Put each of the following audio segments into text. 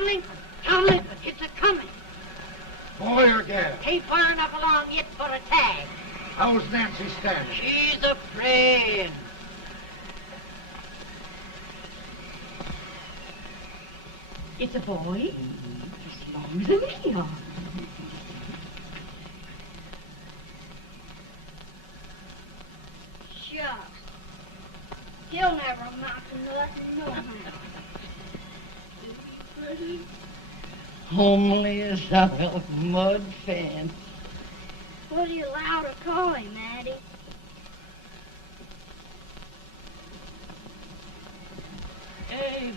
Townley, Townley, it's a-coming. Boy or gal? Ain't far enough along yet for a tag. How's Nancy standing? She's a-praying. It's a boy? As long as me are. Shucks. He'll never amount to nothing, no how. Pretty. Homely as a mud fan. What are you allowed to call him, Addie? Abraham.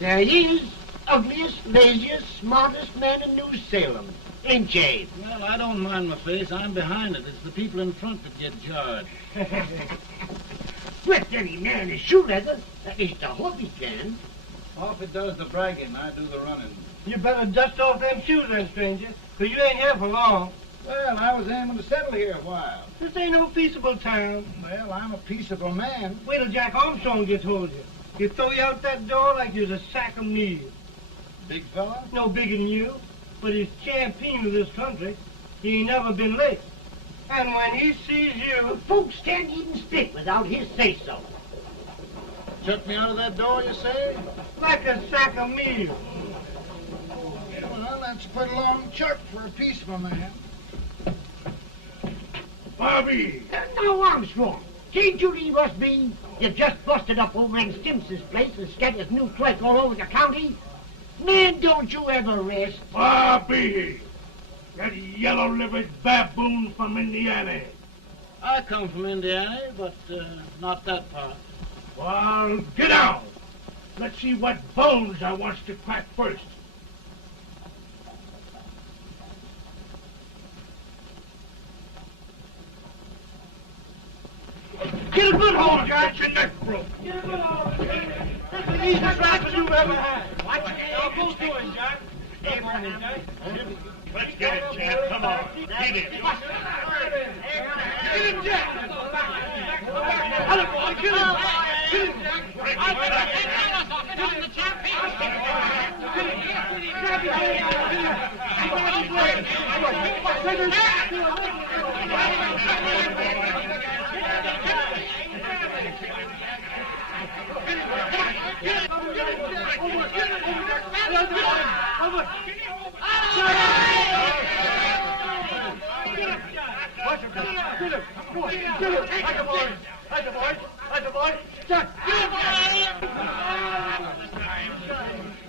There he is, ugliest, laziest, smartest man in New Salem, ain't Jay? Well, I don't mind my face. I'm behind it. It's the people in front that get jarred. With any man in shoe leather, at least I hope he can. Off it does the bragging. I do the running. You better dust off them shoes then, stranger, 'cause you ain't here for long. Well, I was aiming to settle here a while. This ain't no peaceable town. Well, I'm a peaceable man. Wait till Jack Armstrong gets hold of you. He'll throw you out that door like you're a sack of meal. Big fella? No bigger than you, but he's champion of this country. He ain't never been late. And when he sees you... Folks can't even speak without his say-so. Chuck me out of that door, you say? Like a sack of meal. Well, that's a pretty long chuck for a peaceable man. Bobby! Now, Armstrong, can't you leave us be? You've just busted up over in Stimpson's place and scattered new clerk all over the county. Man, don't you ever rest. Bobby! That yellow-livered baboon from Indiana. I come from Indiana, but not that part. Well, get out. Let's see what bones I wants to crack first. Get a good hold, Jack. Get your neck broke. Get a good hold. That's the easiest rifle you've ever had. Watch it. Now, both doing, Jack. Abraham, Jack. Let's get it, Jack. Come on. Get it. Get him, Jack. Hello, boy. Get him. Get him, Jack. Get him, the champion. Get him. Grab him.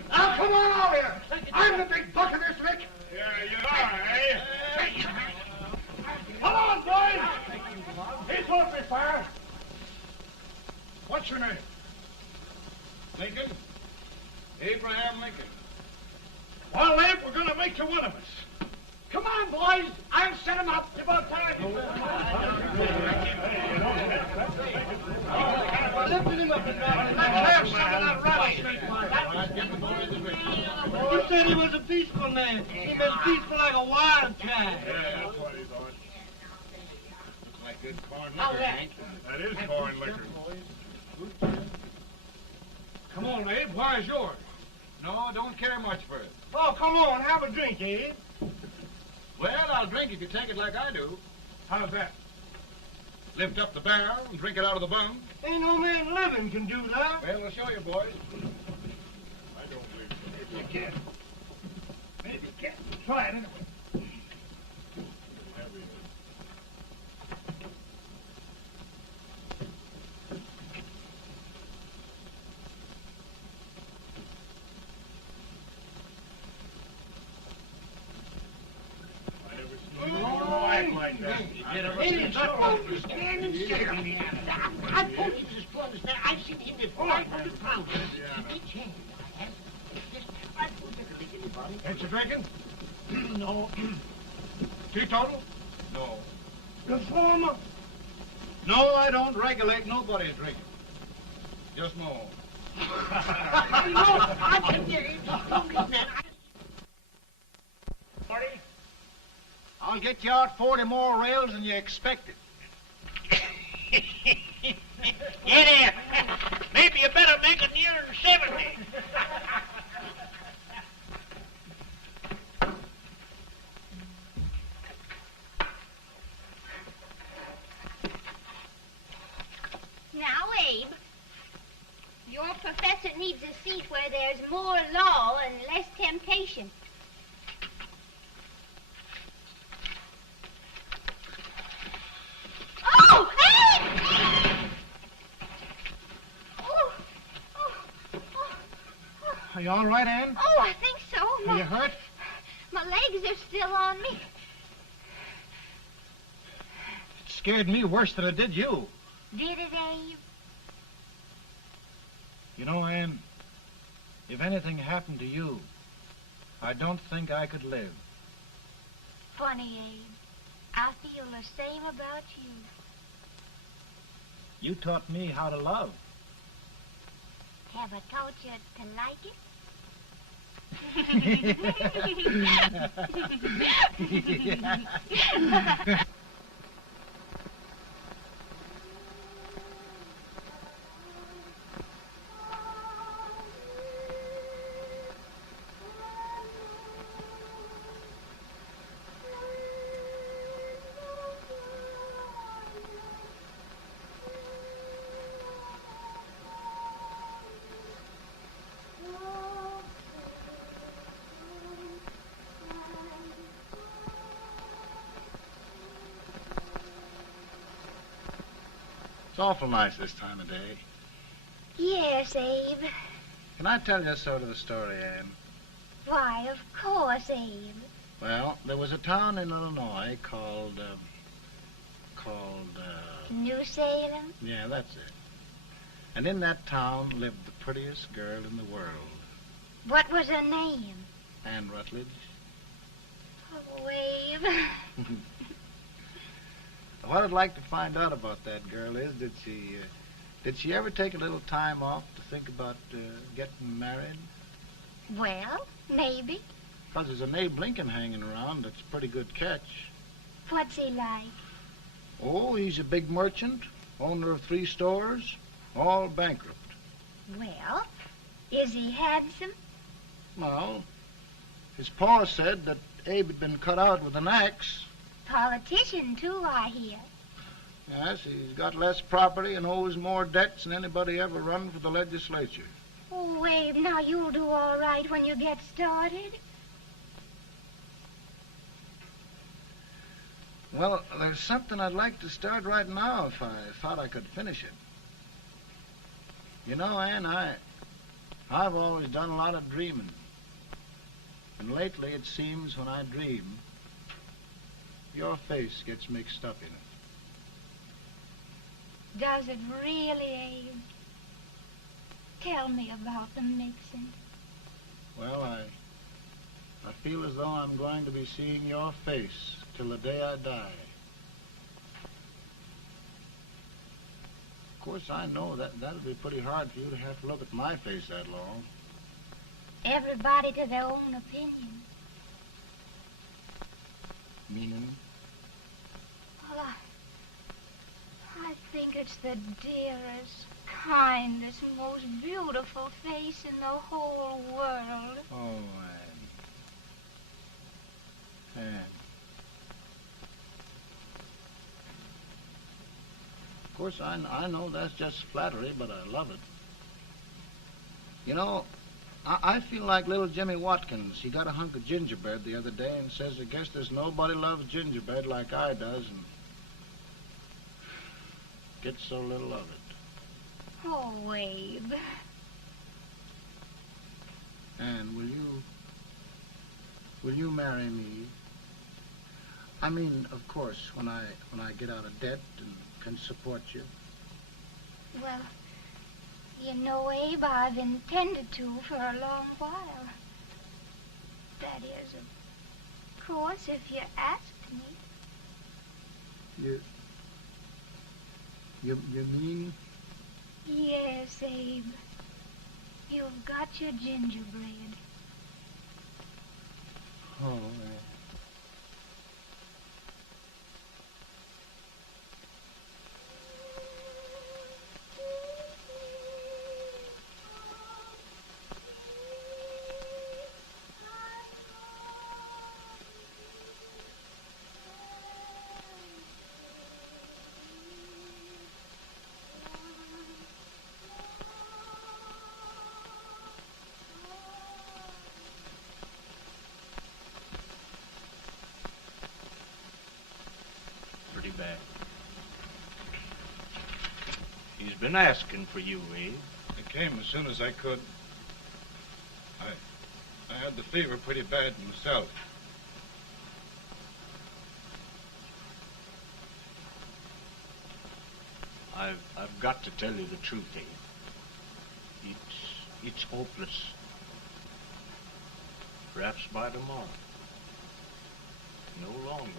Now, come on over here. I'm the big buck of this lick. Yeah, you are, eh? Come on, boys. He's holding me fire. What's your name? Lincoln? Abraham Lincoln. Well, Abe, we're going to make you one of us. Come on, boys. I'll set him up. It's about time. Lifting him up and down. Let's have some of that rattlesnake. You said he was a peaceful man. He was peaceful like a wildcat. Yeah, that's what he thought. Looks like good corn liquor, Hank. That is corn liquor. Come on, Abe. Where's yours? No, don't care much for it. Oh, come on. Have a drink, Abe. Well, I'll drink if you take it like I do. How's that? Lift up the barrel and drink it out of the bung. Ain't no man living can do that. Well, I'll show you, boys. I don't believe so. Maybe you can. Maybe you can. Try it anyway. Act like that. Hey, Jones, stand and sit on me. I told you this brother, I've seen him before. 500 pounds. Each hand. I told you to make anybody. Ain't you drinking? No. Teetotal? No. Reformer? No, I don't regulate nobody's drinking. Just my own. I can get it. I'll get you out 40 more rails than you expected. Get here. Maybe you better make it nearer 70. Now, Abe, your professor needs a seat where there's more law and less temptation. Oh, Abe! Oh, oh, oh, oh. Are you all right, Ann? Oh, I think so. Are you hurt? My legs are still on me. It scared me worse than it did you. Did it, Abe? You know, Ann, if anything happened to you, I don't think I could live. Funny, Abe. I feel the same about you. You taught me how to love. Have I taught you to like it? It's awful nice this time of day. Yes, Abe. Can I tell you sort of a story, Ann? Why, of course, Abe. Well, there was a town in Illinois called, New Salem? yeah, that's it. And in that town lived the prettiest girl in the world, What was her name? Ann Rutledge. Oh, Abe. What I'd like to find out about that girl is, did she ever take a little time off to think about getting married? Well, maybe. Because there's an Abe Lincoln hanging around that's a pretty good catch. What's he like? Oh, he's a big merchant, owner of 3 stores, all bankrupt. Well, is he handsome? Well, his pa said that Abe had been cut out with an axe. Politician, too, I hear. Yes, he's got less property and owes more debts than anybody ever run for the legislature. Oh, Abe, now you'll do all right when you get started. Well, there's something I'd like to start right now if I thought I could finish it. You know, Ann, I've always done a lot of dreaming. And lately it seems when I dream, your face gets mixed up in it. Does it really, Abe? Tell me about the mixing. Well, I feel as though I'm going to be seeing your face till the day I die. Of course, I know that'll be pretty hard for you to have to look at my face that long. Everybody to their own opinion. Meaning? Well, I think it's the dearest, kindest, most beautiful face in the whole world. Oh, Ann. Of course, I know that's just flattery, but I love it. You know, I feel like little Jimmy Watkins. He got a hunk of gingerbread the other day and says, I guess there's nobody loves gingerbread like I does, and gets so little of it. Oh, Abe. And will you marry me? I mean, of course, when I get out of debt and can support you. Well, you know, Abe, I've intended to for a long while. That is, of course, if you asked me. You mean? Yes, Abe. You've got your gingerbread. Oh, Pretty bad. He's been asking for you, Abe. I came as soon as I could. I had the fever pretty bad myself. I've got to tell you the truth, Abe. It's hopeless. Perhaps by tomorrow. No longer, Abe.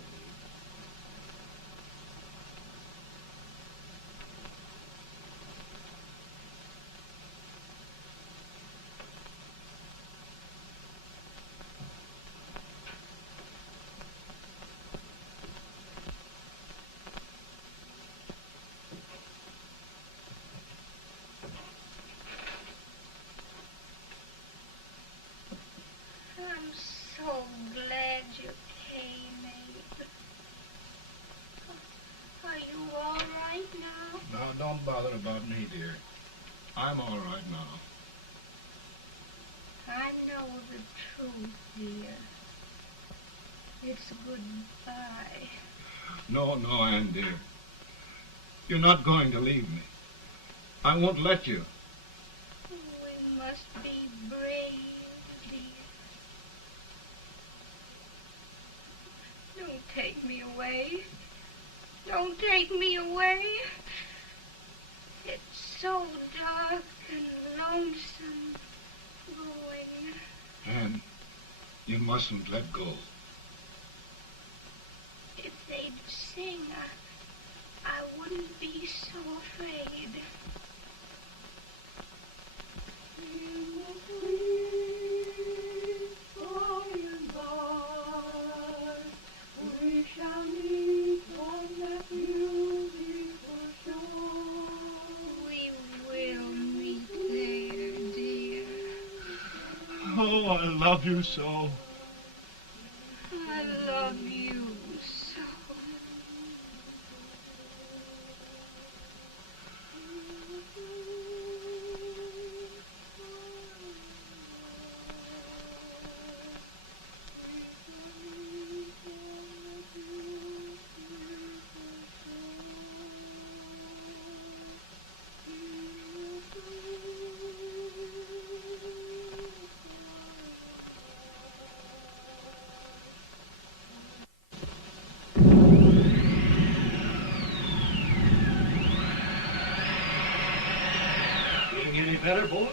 I'm so glad you came, Abe. Are you all right now? Now, don't bother about me, dear. I'm all right now. I know the truth, dear. It's goodbye. No, Ann, dear. You're not going to leave me. I won't let you. We must be brave, dear. Don't take me away. Don't take me away. It's so dark and lonesome going. Ann, you mustn't let go. If they'd sing, I wouldn't be so afraid. We shall meet on that beautiful shore. We will meet there, dear. Oh, I love you so. I love you so. Any better, boy?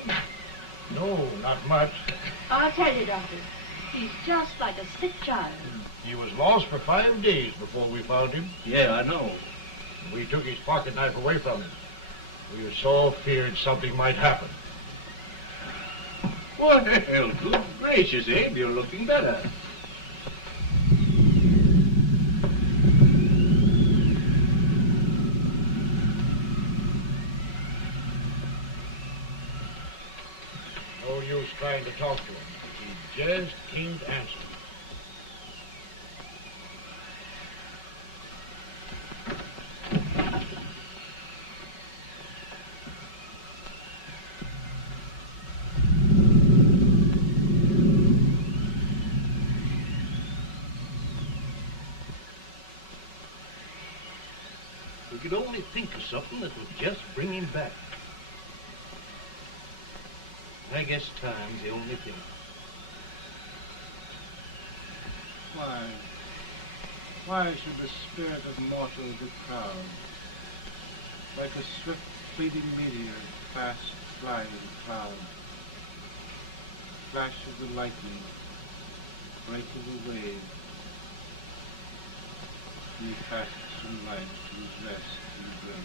No, not much. I'll tell you, Doctor. He's just like a sick child. He was lost for 5 days before we found him. Yeah, I know. We took his pocket knife away from him. We were so feared something might happen. Well, good gracious, Abe, you're looking better. No use trying to talk to him. He just can't answer. We could only think of something that would just bring him back. I guess time's the only thing. Why should the spirit of mortal be proud? Like a swift fleeting meteor, fast flying cloud. Flash of the lightning, break of the wave. He fast and light, too dress, too burn.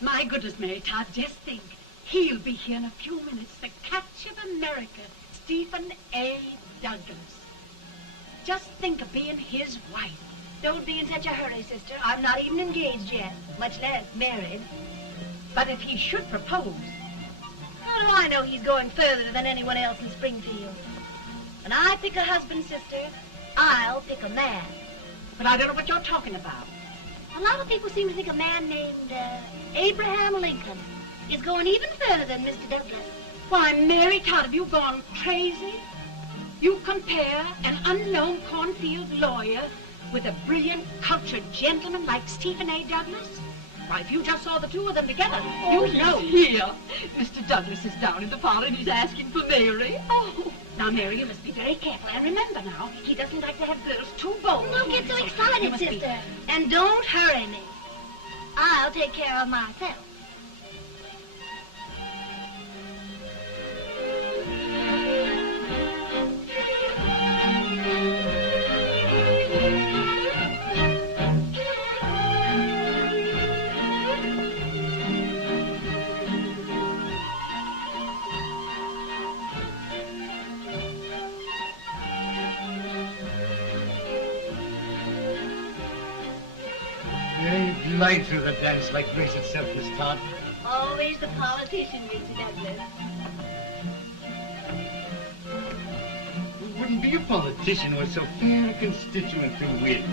My goodness, Mary Todd, just think. He'll be here in a few minutes. The catch of America, Stephen A. Douglas. Just think of being his wife. Don't be in such a hurry, sister. I'm not even engaged yet, much less married. But if he should propose... How do I know he's going further than anyone else in Springfield? When I pick a husband, sister, I'll pick a man. But I don't know what you're talking about. A lot of people seem to think a man named Abraham Lincoln is going even further than Mr. Douglas. Why, Mary Todd, have you gone crazy? You compare an unknown cornfield lawyer with a brilliant, cultured gentleman like Stephen A. Douglas? Why, if you just saw the two of them together, you'd know. Here. Mr. Douglas is down in the parlor and he's asking for Mary. Oh, now, Mary, you must be very careful. And remember now, he doesn't like to have girls too bold. Don't get so You excited, must be- sister. And don't hurry me. I'll take care of myself. They glide through the dance like grace itself, Miss Todd. Always the politician, Mr. Douglas. Who wouldn't be a politician with so fair a constituent to win?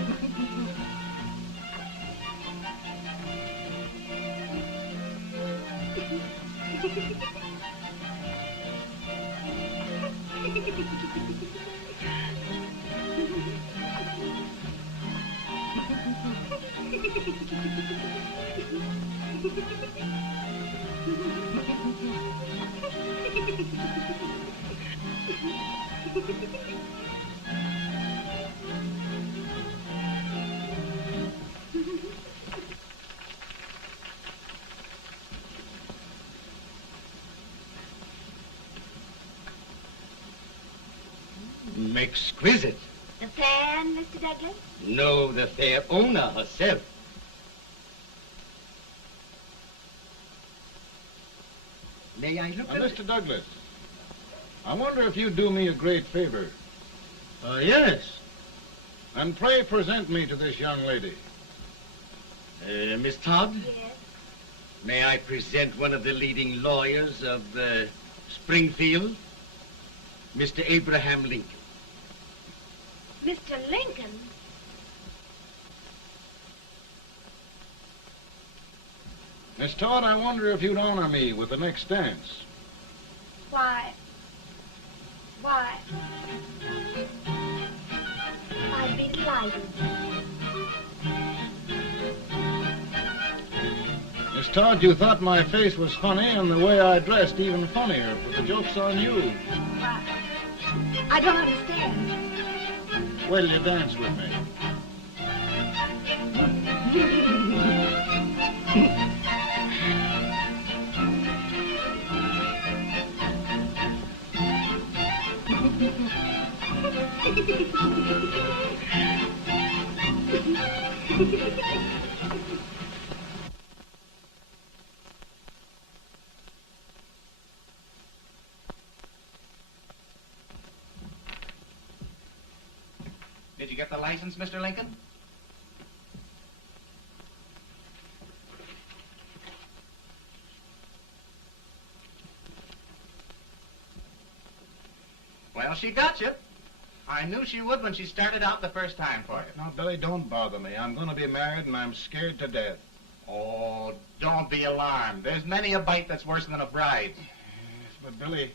Exquisite. The fan, Mr. Douglas? No, the fair owner herself. May I look at it? Mr. Douglas, I wonder if you'd do me a great favor. Yes. And pray present me to this young lady. Miss Todd? Yes. May I present one of the leading lawyers of Springfield, Mr. Abraham Lincoln. Mr. Lincoln? Miss Todd, I wonder if you'd honor me with the next dance. Why, I'd be delighted. Miss Todd, you thought my face was funny and the way I dressed even funnier, but the joke's on you. Why, I don't understand. Will you dance with me? Did you get the license, Mr. Lincoln? Well, she got you. I knew she would when she started out the first time for you. Now, Billy, don't bother me. I'm going to be married and I'm scared to death. Oh, don't be alarmed. There's many a bite that's worse than a bride. Yes, but Billy,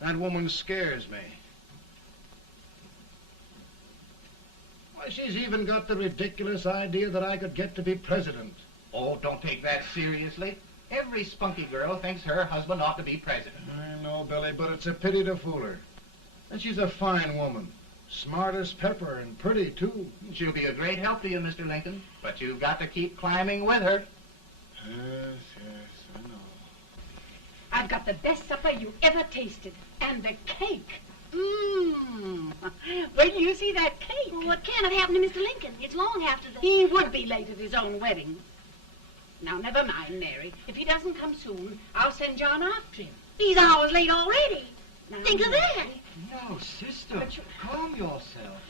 that woman scares me. Why, she's even got the ridiculous idea that I could get to be president. Oh, don't take that seriously. Every spunky girl thinks her husband ought to be president. I know, Billy, but it's a pity to fool her. And she's a fine woman. Smart as pepper and pretty, too. She'll be a great help to you, Mr. Lincoln. But you've got to keep climbing with her. Yes, I know. I've got the best supper you ever tasted. And the cake. Mmm. Wait till you see that cake. Well, what can have happened to Mr. Lincoln? It's long after the... He would be late at his own wedding. Now, never mind, Mary. If he doesn't come soon, I'll send John after him. He's hours late already. Now, Think of that. No, sister. Calm yourself.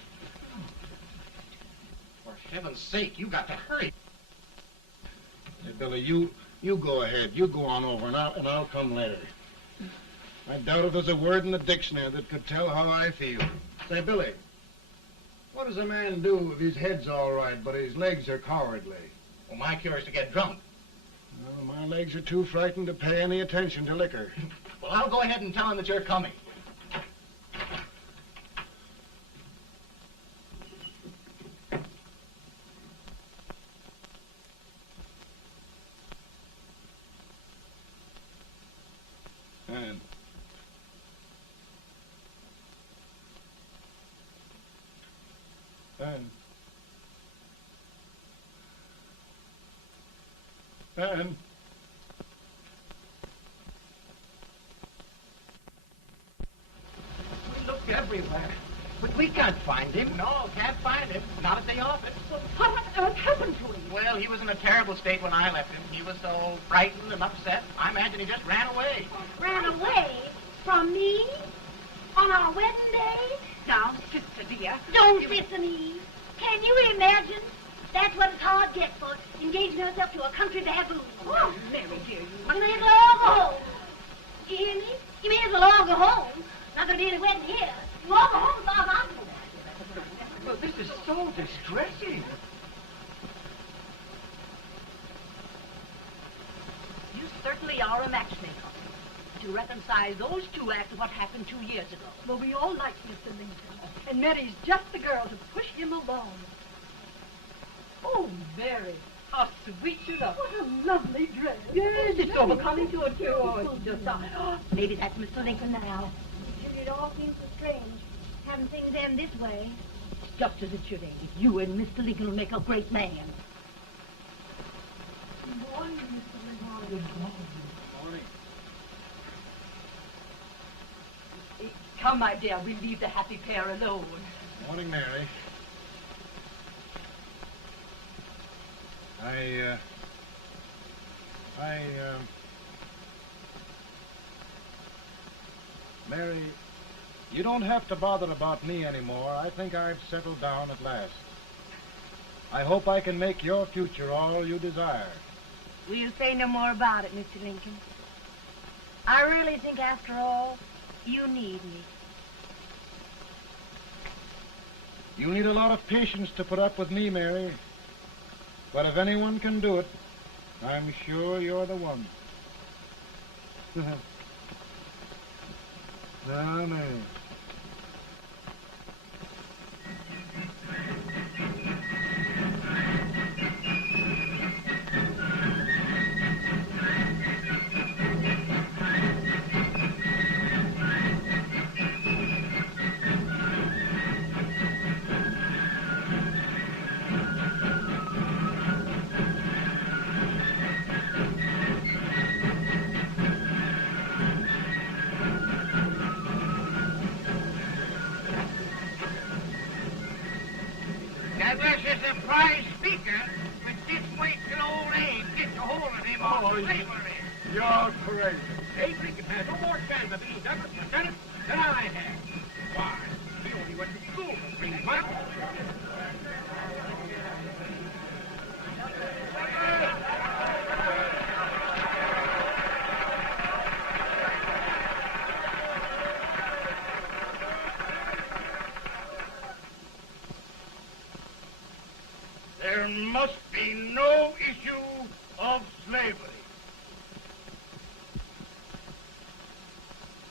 For heaven's sake, you got to hurry. Hey, Billy, you go ahead. You go on over, and I'll come later. I doubt if there's a word in the dictionary that could tell how I feel. Say, Billy, what does a man do if his head's all right, but his legs are cowardly? Well, my cure is to get drunk. Well, my legs are too frightened to pay any attention to liquor. Well, I'll go ahead and tell him that you're coming. And We looked everywhere, but we can't find him. No, can't find him. Not at the office. Well, what on earth happened to him? Well, he was in a terrible state when I left him. He was so frightened and upset. I imagine he just ran away. Ran away from me on our wedding day? Now, sister dear. Don't sister me. Can you imagine? That's what it's hard get for, engaging herself to a country baboon. Oh, Mary dear, You may as well all go home. You hear me? You may as well all go home. Not going to be any wedding here. You all go home as far as I'm concerned. Well, this is so distressing. You certainly are a matchmaker. To reconcile those two after what happened 2 years ago. Well, we all like Mr. Lincoln. And Mary's just the girl to push him along. Oh, Mary, how sweet you look. What a lovely dress. Yes, it's overcoming to it, too. Oh, it's just... maybe that's Mr. Lincoln now. It all seems so strange, having things end this way. Just as it should end. You and Mr. Lincoln will make a great man. Good morning, Mr. Lincoln. morning. Come, my dear, we'll leave the happy pair alone. Morning, Mary. Mary, you don't have to bother about me anymore. I think I've settled down at last. I hope I can make your future all you desire. We'll say no more about it, Mr. Lincoln. I really think, after all, you need me. You need a lot of patience to put up with me, Mary. But if anyone can do it, I'm sure you're the one. No, no. That was a surprise speaker, but just wait till old Abe gets a hold of him on slavery. You're crazy. Abe Lincoln has no more chance of being Douglas Lieutenant than I have. Why, he only went to school for 3 months. There must be no issue of slavery.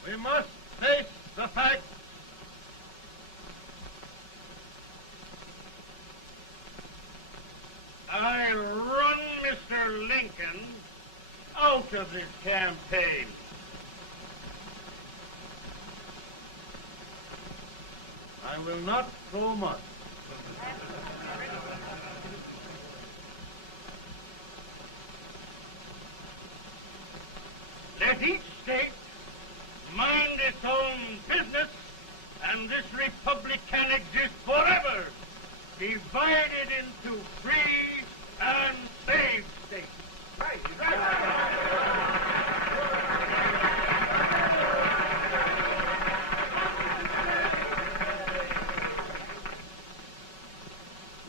We must face the fact I run Mr. Lincoln out of this campaign. I will not throw much. Let each state mind its own business, and this republic can exist forever, divided into free and slave states. Right, right.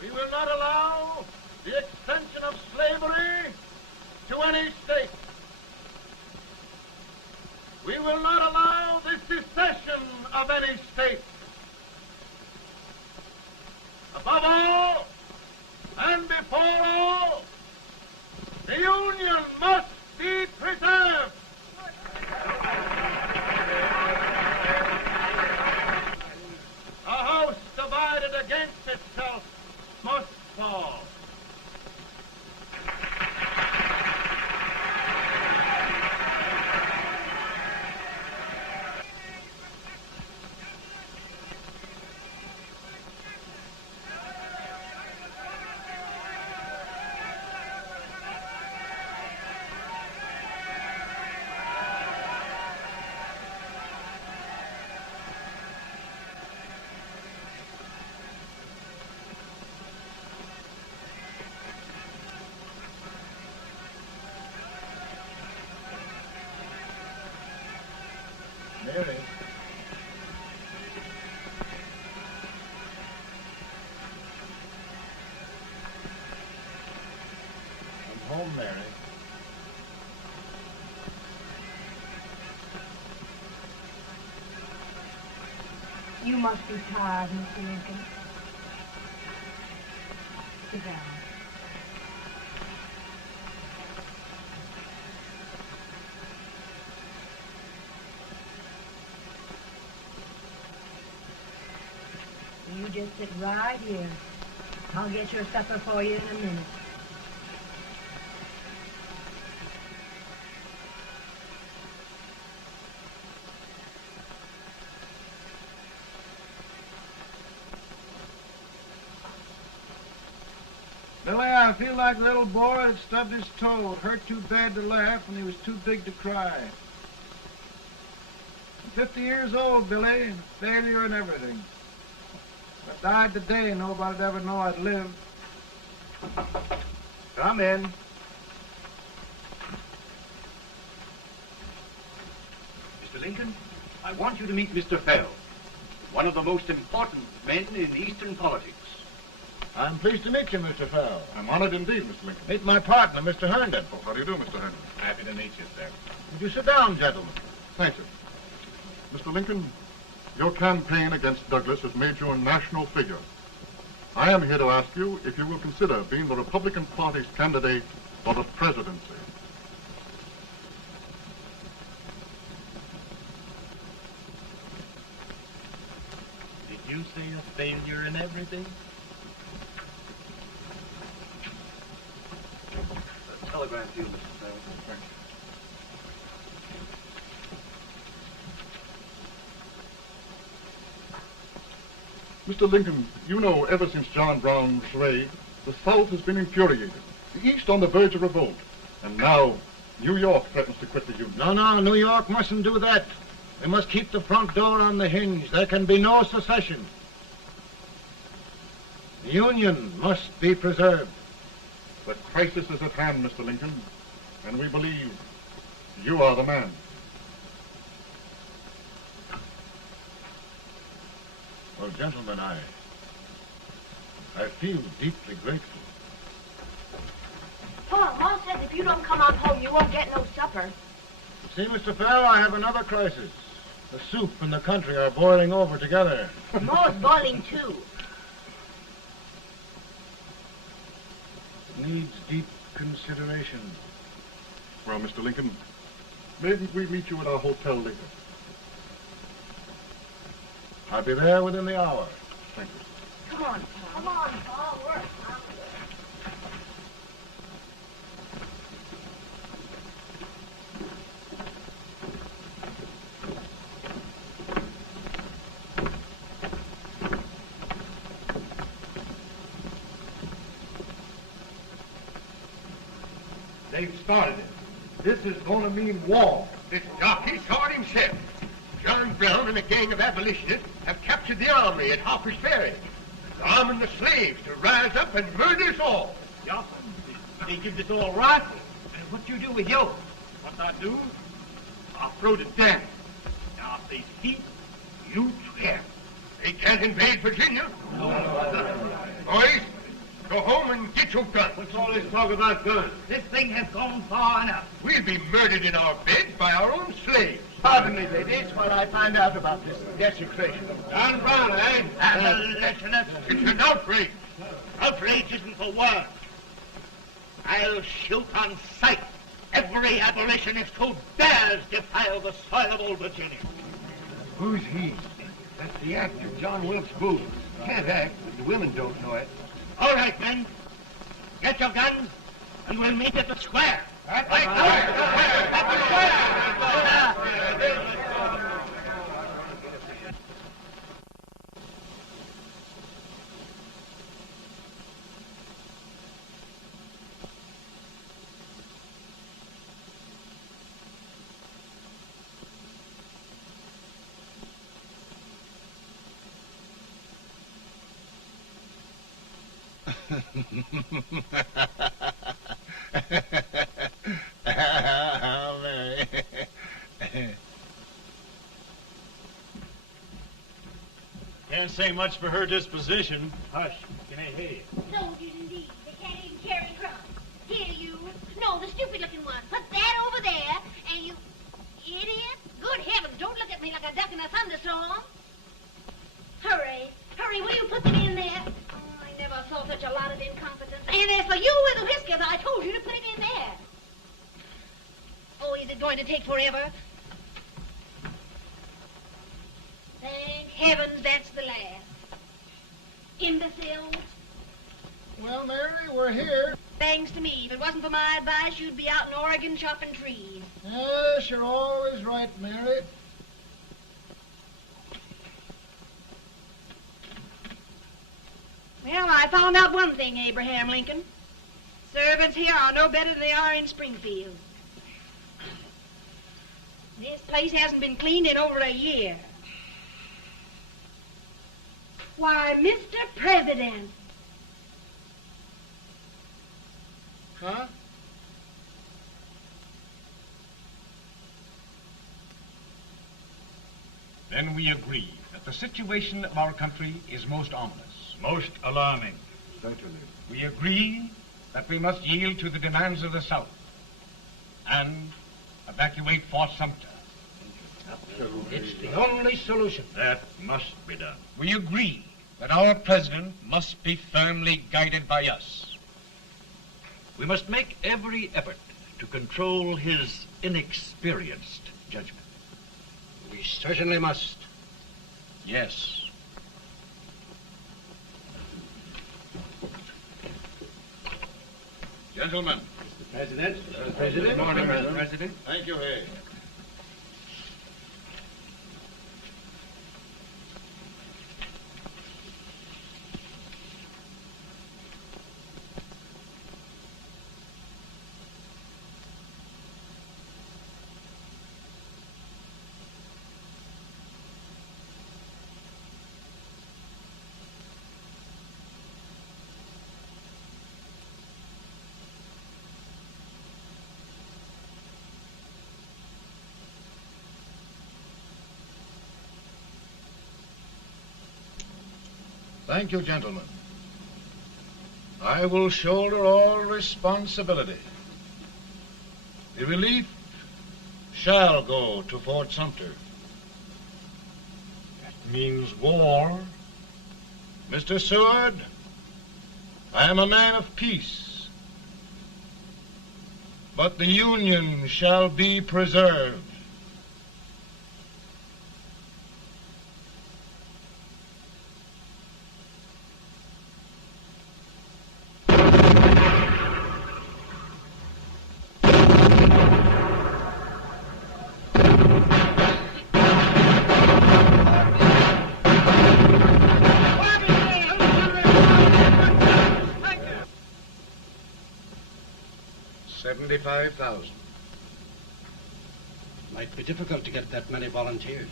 We will not allow the extension of slavery to any state. We will not allow the secession of any state. Above all, and before all, the Union must be preserved. A house divided against itself must fall. Mary. I'm home, Mary. You must be tired, Mr. Lincoln. Sit down. You just sit right here. I'll get your supper for you in a minute. Billy, I feel like a little boy that stubbed his toe. It hurt too bad to laugh and he was too big to cry. I 50 years old, Billy. Failure and everything. If I died today, nobody'd ever know I'd lived. Come in. Mr. Lincoln, I want you to meet Mr. Fell, one of the most important men in Eastern politics. I'm pleased to meet you, Mr. Fell. I'm honored indeed, Mr. Lincoln. Meet my partner, Mr. Herndon. Oh, how do you do, Mr. Herndon? Happy to meet you, sir. Would you sit down, gentlemen? Thank you. Mr. Lincoln, your campaign against Douglas has made you a national figure. I am here to ask you if you will consider being the Republican Party's candidate for the presidency. Did you say a failure in everything? A telegram to you, Mr. Fell. Thank you. Mr. Lincoln, you know ever since John Brown's raid, the South has been infuriated, the East on the verge of revolt, and now New York threatens to quit the Union. No, New York mustn't do that. They must keep the front door on the hinge. There can be no secession. The Union must be preserved. The crisis is at hand, Mr. Lincoln, and we believe you are the man. Well, gentlemen, I feel deeply grateful. Ma says if you don't come on home, you won't get no supper. See, Mr. Fell, I have another crisis. The soup and the country are boiling over together. Ma's boiling too. It needs deep consideration. Well, Mr. Lincoln, maybe we meet you at our hotel later. I'll be there within the hour. Thank you. Come on, Paul. Work. They've started it. This is going to mean war. This jockey saw it himself. John Brown and a gang of abolitionists have captured the armory at Harper's Ferry. They're arming the slaves to rise up and murder us all. Yeah, they give this all right. And what you do with yours? What I do? I'll throw the damn. Now, if they speak, you swear. They can't invade Virginia. Boys, go home and get your guns. What's all this talk about guns? This thing has gone far enough. We'll be murdered in our beds by our own slaves. Pardon me, ladies, while I find out about this desecration. John Brown, eh? Abolitionist. It's an outrage. Outrage isn't for words. I'll shoot on sight every abolitionist who dares defile the soil of old Virginia. Who's he? That's the actor, John Wilkes Booth. Can't act, but the women don't know it. All right, men. Get your guns, and we'll meet at the square. At the Mary. Can't say much for her disposition. Hush, can I hear you? Soldiers indeed. They can't even carry crumbs. Here, you. No, the stupid-looking one. Put that over there, and you... Idiot. Good heavens, don't look at me like a duck in a thunderstorm. Hurry. Hurry, will you put them in there? Oh, I never saw such a lot of incompetence. And as for you with the whiskers, I told you to put it in there. Oh, is it going to take forever? Thank heavens that's the last. Imbecile. Well, Mary, we're here. Thanks to me. If it wasn't for my advice, you'd be out in Oregon chopping trees. Yes, you're always right, Mary. Well, I found out one thing, Abraham Lincoln. Servants here are no better than they are in Springfield. This place hasn't been cleaned in over a year. Why, Mr. President. Huh? Then we agree that the situation of our country is most ominous. Most alarming. Certainly. We agree that we must yield to the demands of the South and evacuate Fort Sumter. It's the only solution. That must be done. We agree that our president must be firmly guided by us. We must make every effort to control his inexperienced judgment. We certainly must. Yes. Gentlemen. Mr. President. Mr. President. Good morning, Mr. President. Thank you, Hay. Thank you, gentlemen. I will shoulder all responsibility. The relief shall go to Fort Sumter. That means war. Mr. Seward, I am a man of peace, but the Union shall be preserved. $75,000. Might be difficult to get that many volunteers.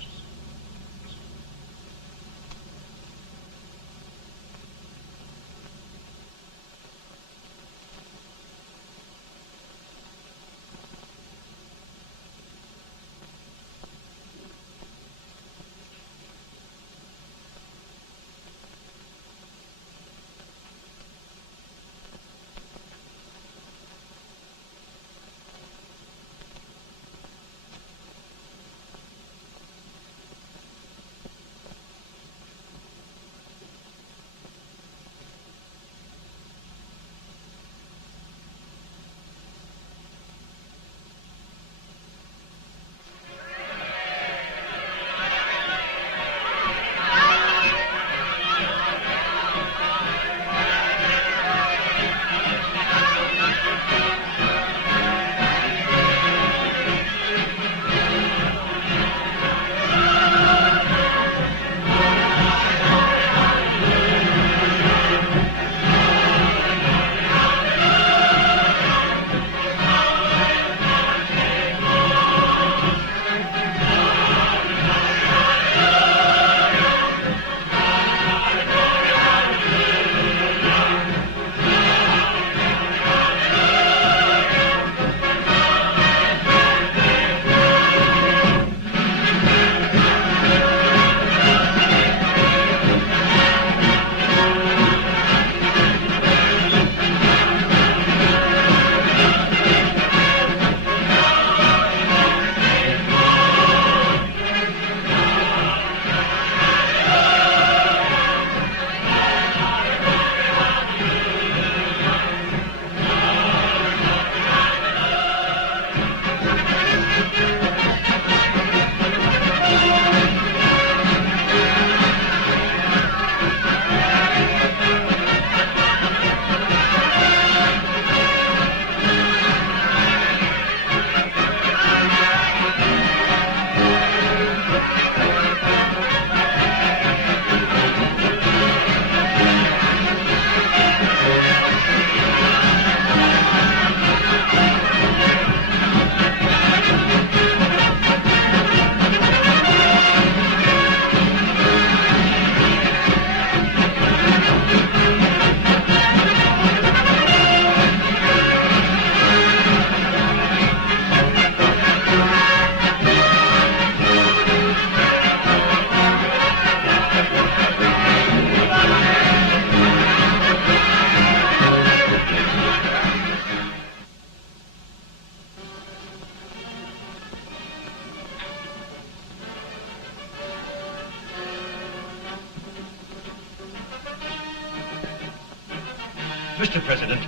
Mr. President,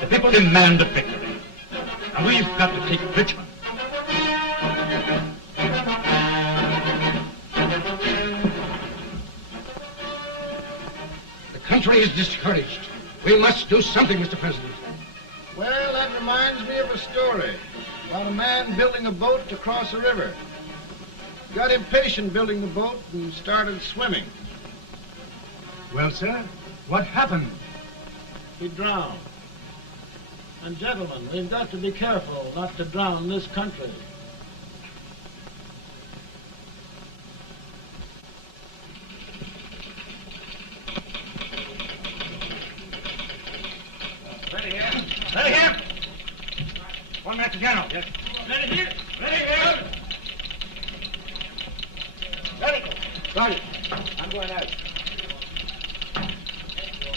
the people demand a victory. And we've got to take Richmond. The country is discouraged. We must do something, Mr. President. Well, that reminds me of a story about a man building a boat to cross a river. Got impatient building the boat and started swimming. Well, sir, what happened? He drowned. And gentlemen, we've got to be careful not to drown this country. Ready here. Ready here. One minute to General. Yes. Ready here. Ready here. Ready. Sergeant, I'm going out.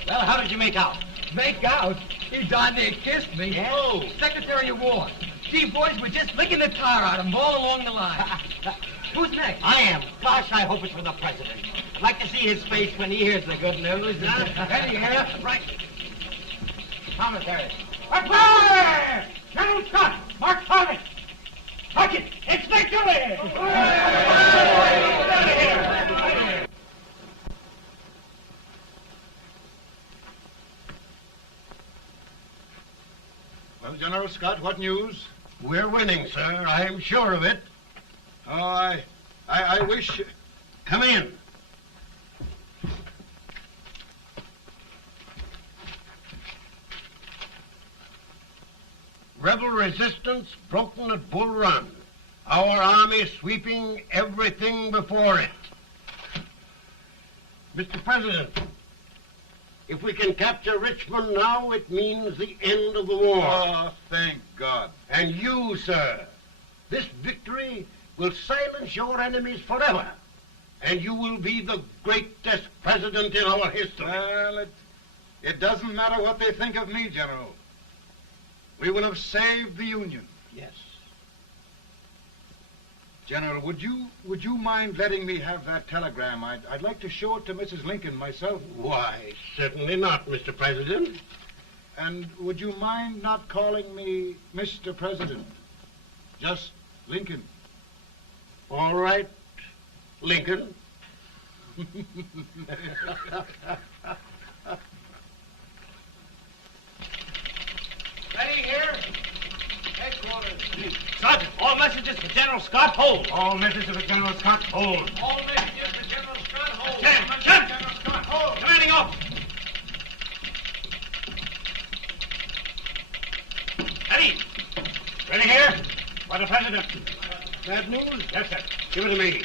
Well, how did you make out? Make out? He darn near kissed me. Yeah? Oh, Secretary of War. Gee, boys, we're just licking the tar out of him all along the line. Who's next? I am. Gosh, I hope it's for the president. I'd like to see his face when he hears the good news. Ready here. Right. Commissary. Fire! General Scott, mark target. Sergeant, it's victory! Well, General Scott, what news? We're winning, sir. I am sure of it. Oh, I wish... Come in. Rebel resistance broken at Bull Run. Our army sweeping everything before it. Mr. President, if we can capture Richmond now, it means the end of the war. Oh, thank God. And you, sir, this victory will silence your enemies forever. And you will be the greatest president in our history. Well, it doesn't matter what they think of me, General. We will have saved the Union. Yes. General, would you mind letting me have that telegram? I'd like to show it to Mrs. Lincoln myself. Why, certainly not, Mr. President. And would you mind not calling me Mr. President? Just Lincoln. All right, Lincoln. Ready here. Headquarters. Sergeant, all messages for General Scott, hold. All messages for General Scott, hold. All messages for General Scott, hold. General Scott, hold. Commanding officer. Ready. Ready here. For the President. Bad news? Yes, sir. Give it to me.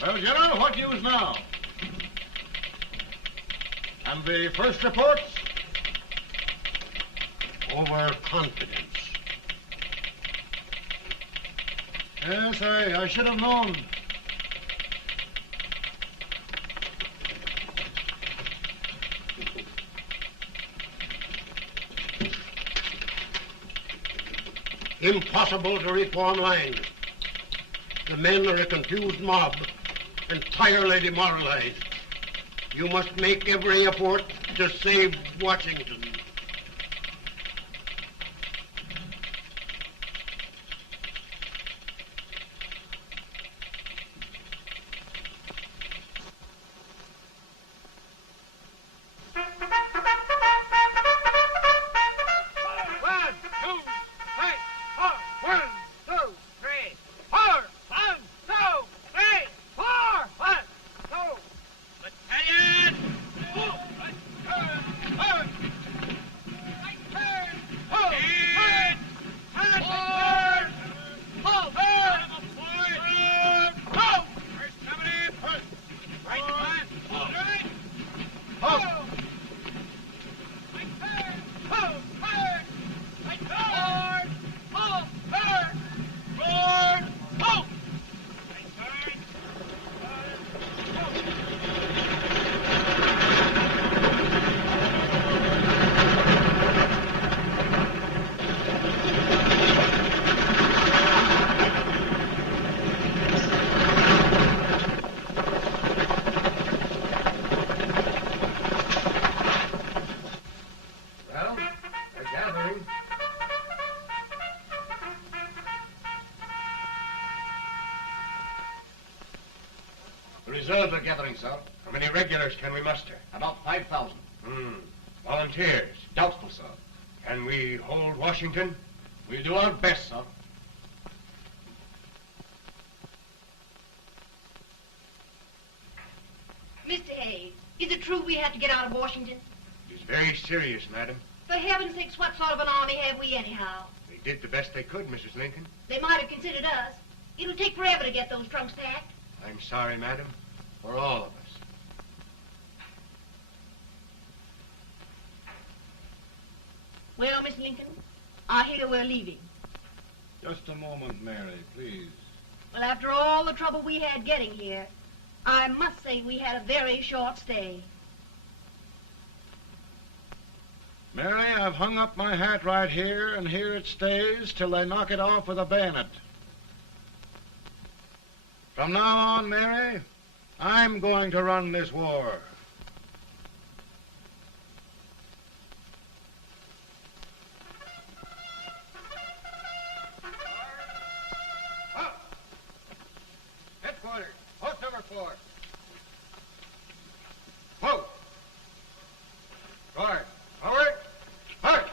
Well, General, what news now? And the first reports? Overconfidence. Yes, I should have known. Impossible to reform lines. The men are a confused mob, entirely demoralized. You must make every effort to save Washington. gathering. The reserves are gathering, sir. How many regulars can we muster? About 5,000. Volunteers? Doubtful, sir. Can we hold Washington? We'll do our best, sir. Mr. Hayes, is it true we have to get out of Washington? It's very serious, madam. For heaven's sakes, what sort of an army have we anyhow? They did the best they could, Mrs. Lincoln. They might have considered us. It'll take forever to get those trunks packed. I'm sorry, madam, for all of us. Well, Miss Lincoln, I hear we're leaving. Just a moment, Mary, please. Well, after all the trouble we had getting here, I must say we had a very short stay. Mary, I've hung up my hat right here, and here it stays till they knock it off with a bayonet. From now on, Mary, I'm going to run this war. Headquarters, post number 4. Whoa! Guard, forward, march!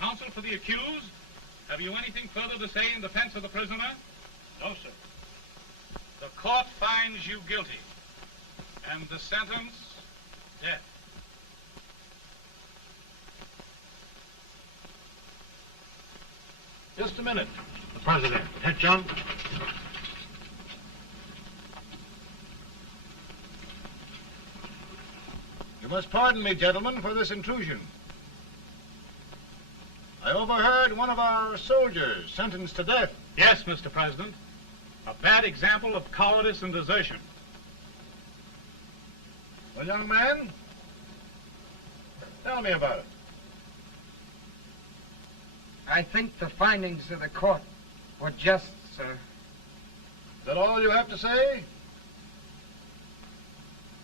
Counsel for the accused, have you anything further to say in defense of the prisoner? No, sir. The court finds you guilty, and the sentence, death. Just a minute. The president. Head, John. You must pardon me, gentlemen, for this intrusion. I overheard one of our soldiers sentenced to death. Yes, Mr. President. A bad example of cowardice and desertion. Well, young man, tell me about it. I think the findings of the court were just, sir. Is that all you have to say?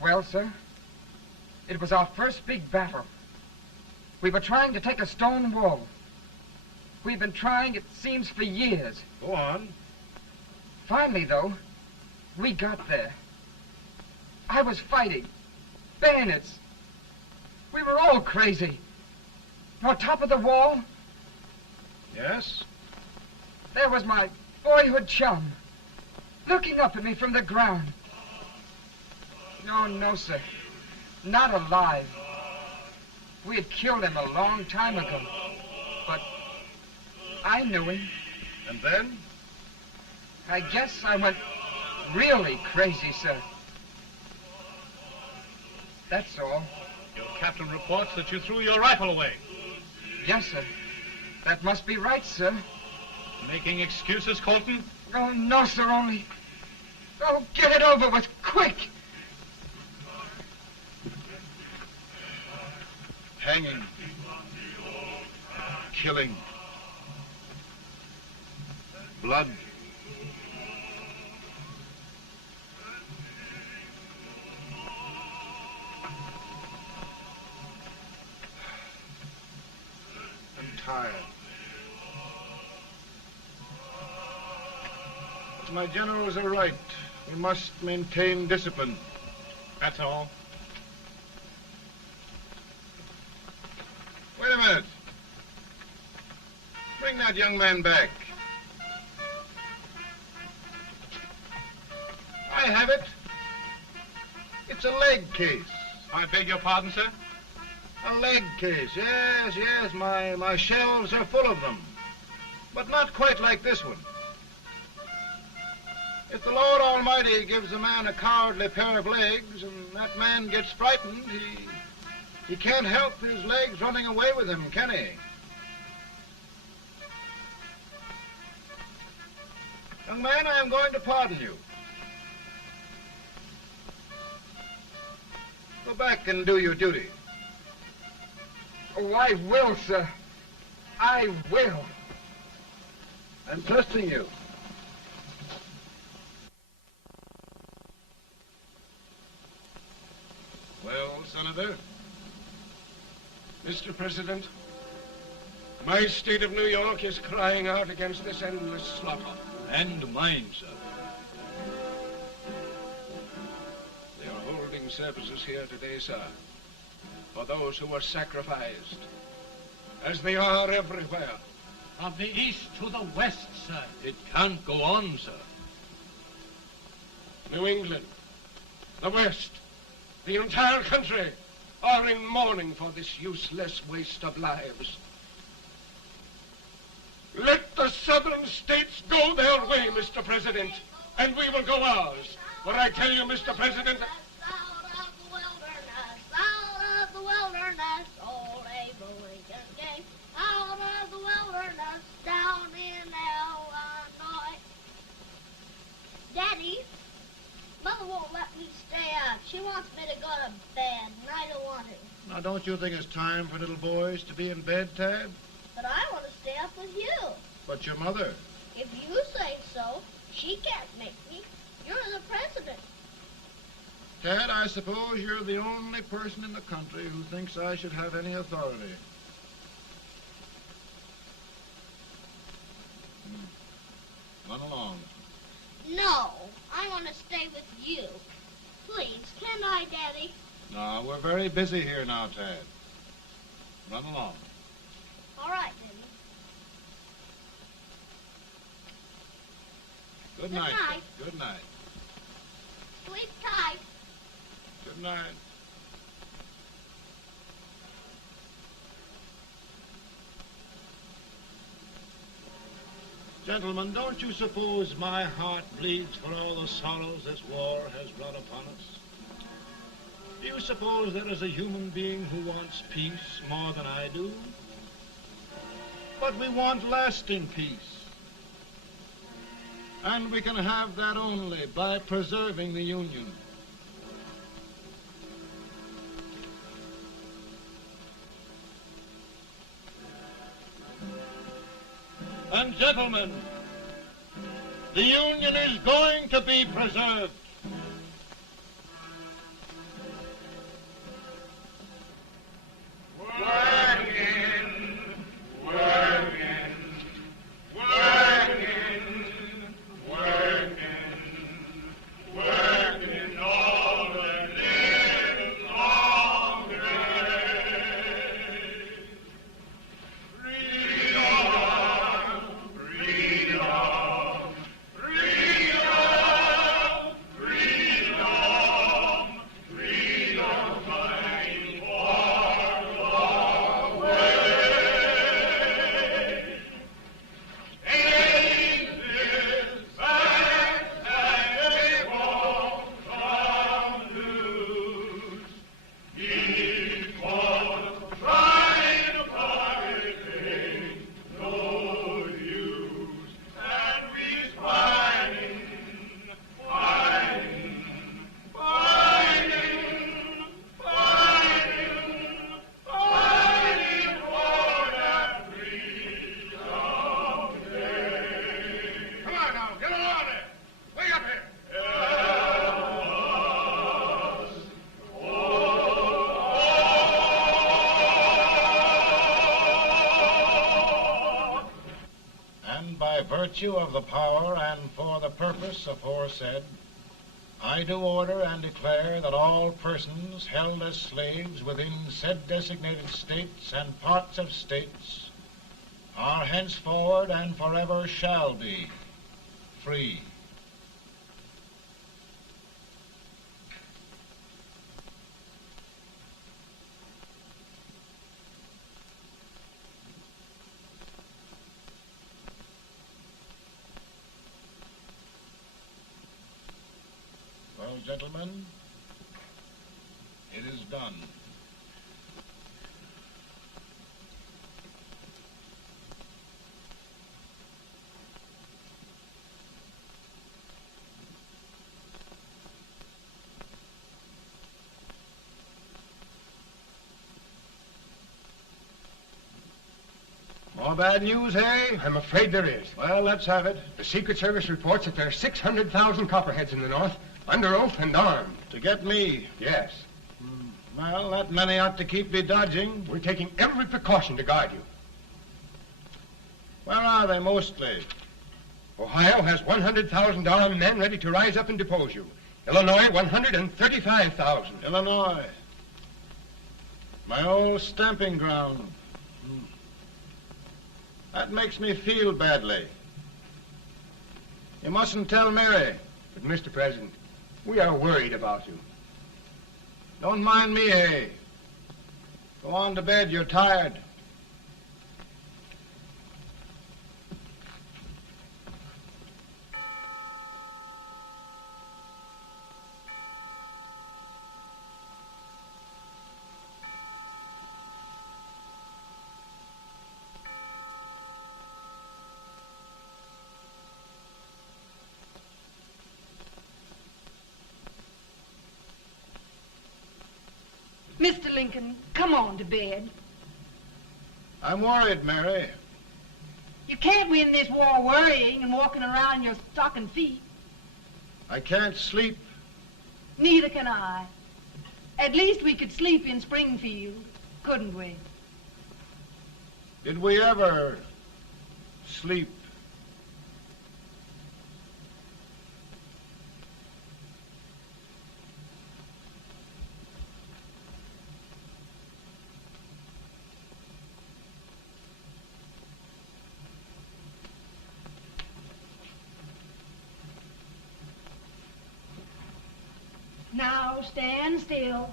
Well, sir, it was our first big battle. We were trying to take a stone wall. We've been trying, it seems, for years. Go on. Finally, though, we got there. I was fighting. Bayonets. We were all crazy. On top of the wall, Yes? there was my boyhood chum, looking up at me from the ground. No, sir. Not alive. We had killed him a long time ago. But I knew him. And then? I guess I went really crazy, sir. That's all. Your captain reports that you threw your rifle away. Yes, sir. That must be right, sir. Making excuses, Colton? Oh, no, sir, only... Oh, get it over with, quick! Hanging. Killing. Blood. I'm tired. But my generals are right. We must maintain discipline. That's all. Wait a minute. Bring that young man back. I have it. It's a leg case. I beg your pardon, sir? A leg case, yes. My shelves are full of them. But not quite like this one. If the Lord Almighty gives a man a cowardly pair of legs and that man gets frightened, he can't help his legs running away with him, can he? Young man, I am going to pardon you. Go back and do your duty. Oh, I will, sir. I will. I'm trusting you. Well, Senator? Mr. President, my state of New York is crying out against this endless slaughter. And mine, sir. They are holding services here today, sir, for those who were sacrificed, as they are everywhere. From the east to the west, sir. It can't go on, sir. New England, the West, the entire country are in mourning for this useless waste of lives. Let the southern states go their way, Mr. President, and we will go ours. But I tell you, Mr. President... Out of the wilderness, old Abraham Lincoln came. Out of the wilderness, down in Illinois. Daddy, Mother won't let me stay up. She wants me to go to bed, and I don't want to. Now, don't you think it's time for little boys to be in bed, Tad? But I want to stay up with you. But your mother? If you say so, she can't make me. You're the president. Tad, I suppose you're the only person in the country who thinks I should have any authority. Run along. No, I want to stay with you. Please, can I, Daddy? No, we're very busy here now, Tad. Run along. All right, Daddy. Good night. Good night. Sleep tight. Good night. Gentlemen, don't you suppose my heart bleeds for all the sorrows this war has brought upon us? Do you suppose there is a human being who wants peace more than I do? But we want lasting peace. And we can have that only by preserving the Union. And gentlemen, the Union is going to be preserved. Virtue of the power and for the purpose aforesaid, I do order and declare that all persons held as slaves within said designated states and parts of states are henceforward and forever shall be free. Well, gentlemen, it is done. More bad news, eh? I'm afraid there is. Well, let's have it. The Secret Service reports that there are 600,000 copperheads in the North, under oath and armed. To get me? Yes. Well, that many ought to keep me dodging. We're taking every precaution to guard you. Where are they mostly? Ohio has $100,000 men ready to rise up and depose you. Illinois, 135,000. Illinois. My old stamping ground. That makes me feel badly. You mustn't tell Mary. But, Mr. President, we are worried about you. Don't mind me, eh? Go on to bed. You're tired. Mr. Lincoln, come on to bed. I'm worried, Mary. You can't win this war worrying and walking around in your stocking feet. I can't sleep. Neither can I. At least we could sleep in Springfield, couldn't we? Did we ever sleep? Now stand still.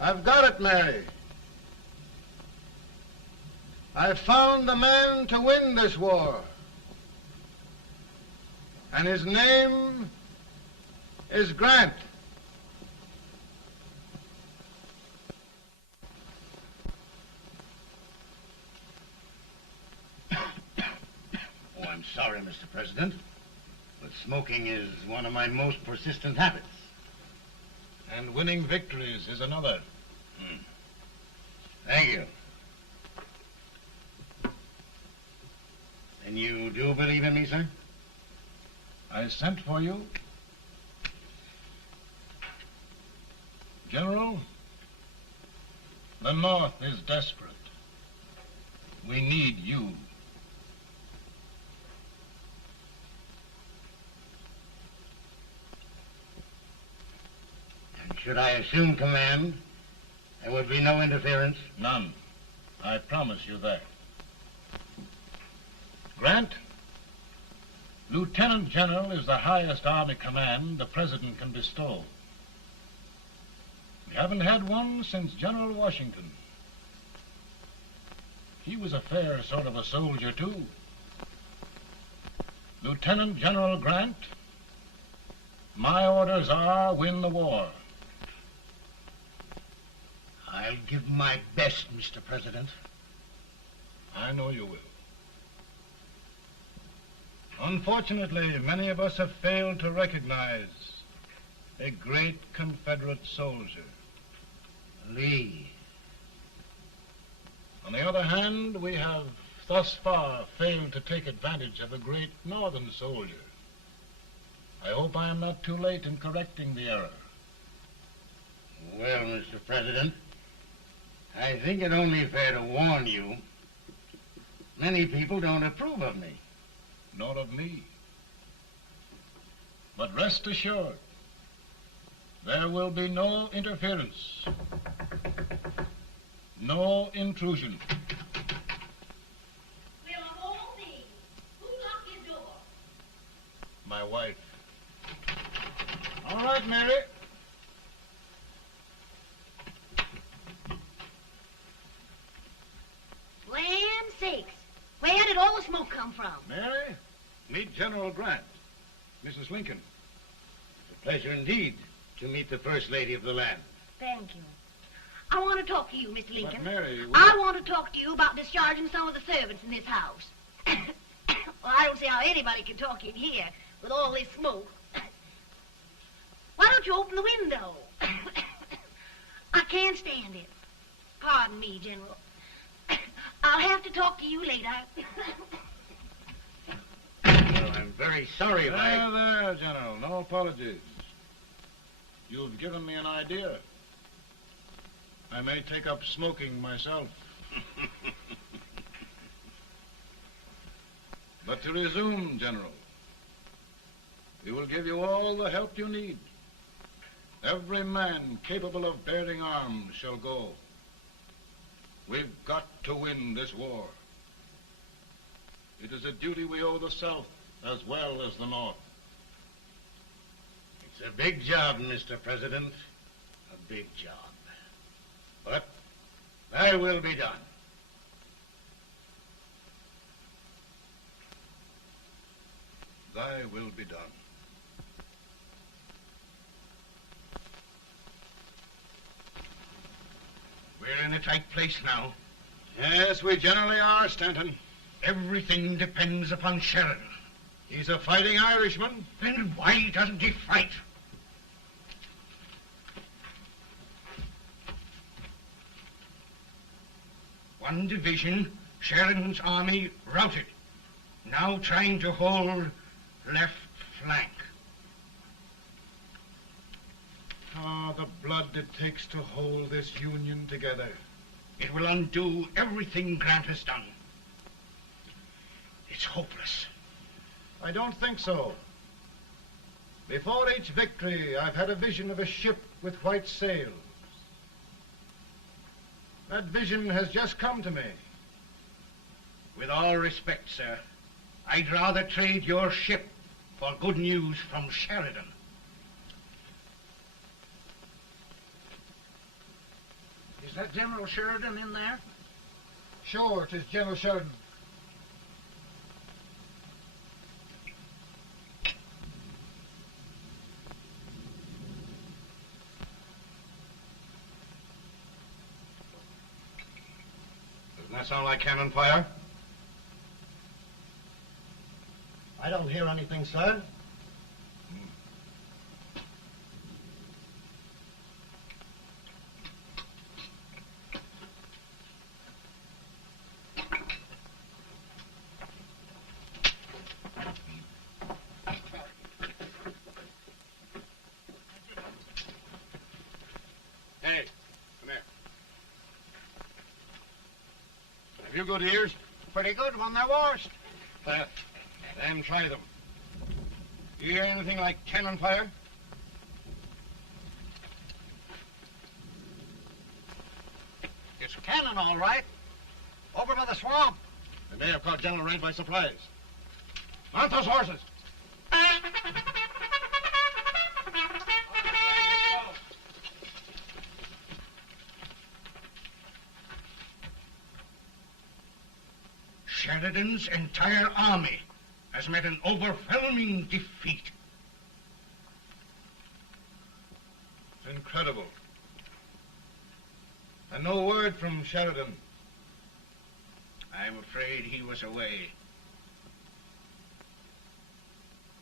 I've got it, Mary. I've found the man to win this war. And his name is Grant. Oh, I'm sorry, Mr. President, but smoking is one of my most persistent habits. And winning victories is another. Thank you. And you do believe in me, sir? I sent for you. General, the North is desperate. We need you. And should I assume command, there would be no interference? None. I promise you that. Grant, Lieutenant General is the highest army command the President can bestow. We haven't had one since General Washington. He was a fair sort of a soldier, too. Lieutenant General Grant, my orders are win the war. I'll give my best, Mr. President. I know you will. Unfortunately, many of us have failed to recognize a great Confederate soldier. Lee. On the other hand, we have thus far failed to take advantage of a great Northern soldier. I hope I am not too late in correcting the error. Well, Mr. President, I think it only fair to warn you. Many people don't approve of me. Nor of me. But rest assured, there will be no interference, no intrusion. Well, of all things, who locked your door? My wife. All right, Mary. Land sakes. Where did all the smoke come from? Mary, meet General Grant. Mrs. Lincoln. It's a pleasure indeed to meet the First Lady of the land. Thank you. I want to talk to you, Mr. Lincoln. But Mary, I want to talk to you about discharging some of the servants in this house. Well, I don't see how anybody can talk in here with all this smoke. Why don't you open the window? I can't stand it. Pardon me, General. I'll have to talk to you later. Well, I'm very very sorry if There, General. No apologies. You've given me an idea. I may take up smoking myself. But to resume, General, we will give you all the help you need. Every man capable of bearing arms shall go. We've got to win this war. It is a duty we owe the South as well as the North. It's a big job, Mr. President. A big job. But thy will be done. Thy will be done. We're in a tight place now. Yes, we generally are, Stanton. Everything depends upon Sheridan. He's a fighting Irishman. Then why doesn't he fight? One division, Sheridan's army, routed. Now trying to hold left flank. Ah, the blood it takes to hold this Union together. It will undo everything Grant has done. It's hopeless. I don't think so. Before each victory, I've had a vision of a ship with white sails. That vision has just come to me. With all respect, sir, I'd rather trade your ship for good news from Sheridan. Is that General Sheridan in there? Sure, it is General Sheridan. Doesn't that sound like cannon fire? I don't hear anything, sir. Hey, come here. Have you good ears? Pretty good when they're washed. Then try them. You hear anything like cannon fire? It's cannon, all right. Over by the swamp. They may have caught General Rand by surprise. Mount those horses. Sheridan's entire army has met an overwhelming defeat. It's incredible. And no word from Sheridan. I'm afraid he was away.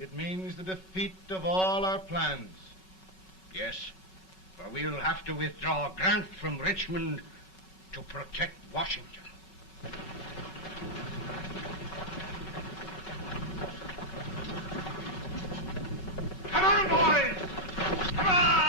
It means the defeat of all our plans. Yes, for we'll have to withdraw Grant from Richmond to protect Washington. Come on, boys! Come on!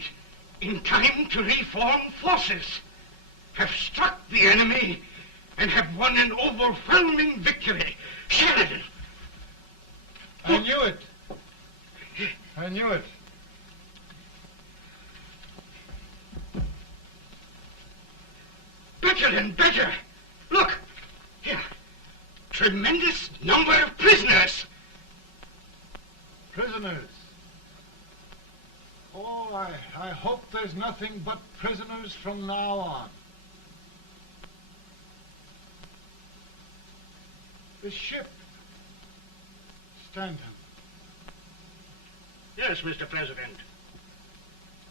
arrived in time to reform forces, have struck the enemy, and have won an overwhelming victory. Sheridan! I knew it. I knew it. Better and better. Look, here. Tremendous number of prisoners. Prisoners. Oh, I hope there's nothing but prisoners from now on. The ship. Stanton. Yes, Mr. President.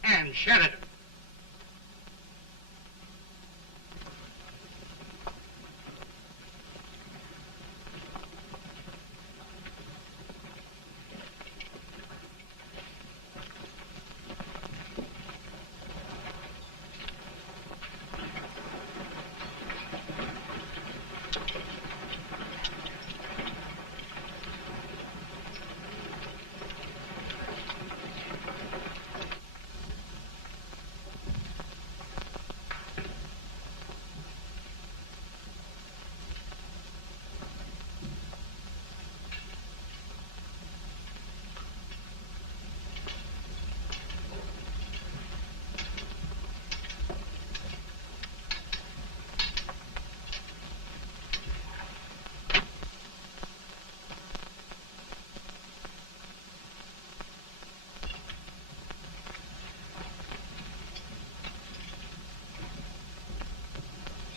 And Sheridan.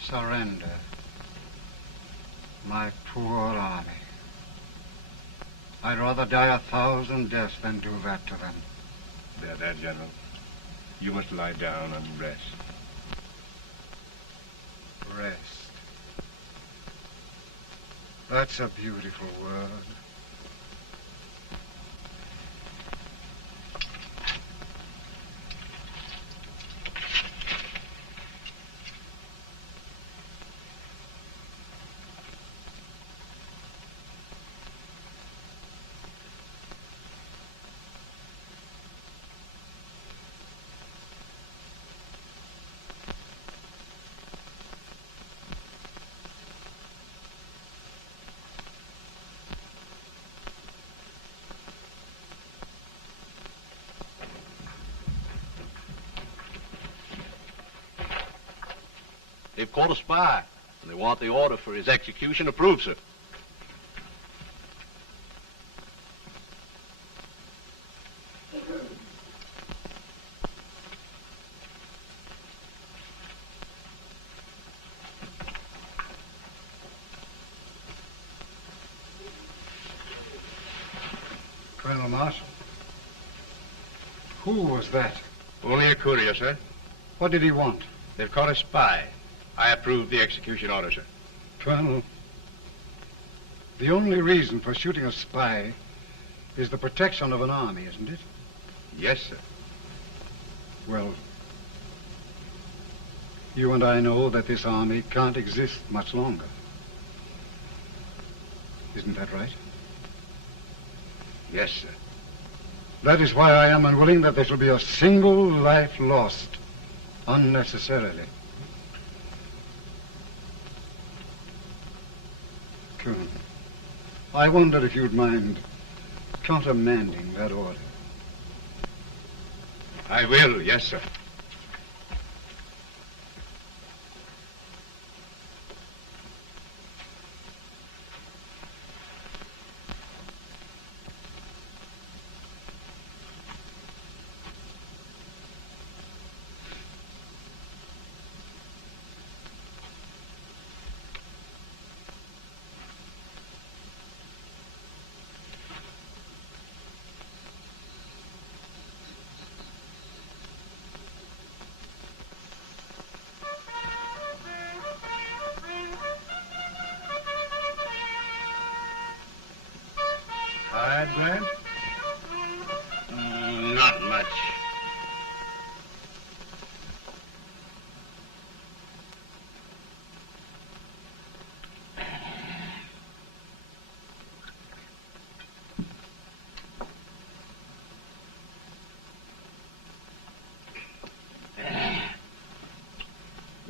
Surrender. My poor army. I'd rather die 1,000 deaths than do that to them. There, General. You must lie down and rest. Rest. That's a beautiful word. They've caught a spy, and they want the order for his execution approved, sir. Colonel Marshall. Who was that? Only a courier, sir. What did he want? They've caught a spy. I approve the execution order, sir. Colonel, the only reason for shooting a spy is the protection of an army, isn't it? Yes, sir. Well, you and I know that this army can't exist much longer. Isn't that right? Yes, sir. That is why I am unwilling that there shall be a single life lost unnecessarily. Colonel, I wonder if you'd mind countermanding that order. I will, yes, sir.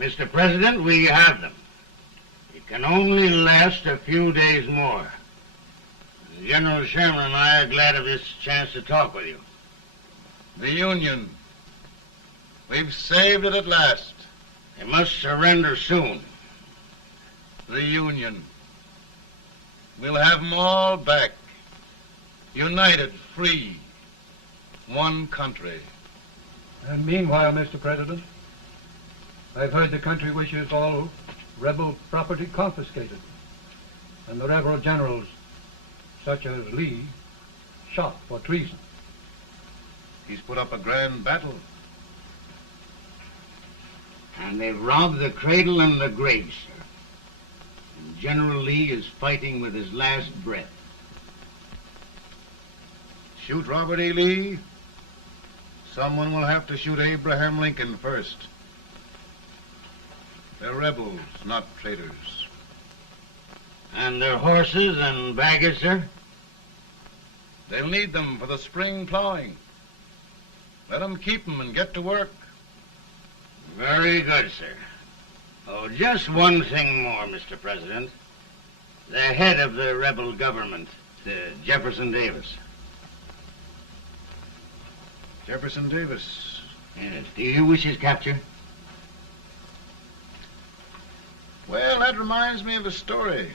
Mr. President, we have them. It can only last a few days more. General Sherman and I are glad of this chance to talk with you. The Union. We've saved it at last. They must surrender soon. The Union. We'll have them all back. United, free. One country. And meanwhile, Mr. President, I've heard the country wishes all rebel property confiscated, and the rebel generals, such as Lee, shot for treason. He's put up a grand battle. And they've robbed the cradle and the grave, sir. And General Lee is fighting with his last breath. Shoot Robert E. Lee? Someone will have to shoot Abraham Lincoln first. They're rebels, not traitors. And their horses and baggage, sir? They'll need them for the spring plowing. Let them keep them and get to work. Very good, sir. Oh, just one thing more, Mr. President. The head of the rebel government, Jefferson Davis. Jefferson Davis? Yes. Do you wish his capture? Well, that reminds me of a story.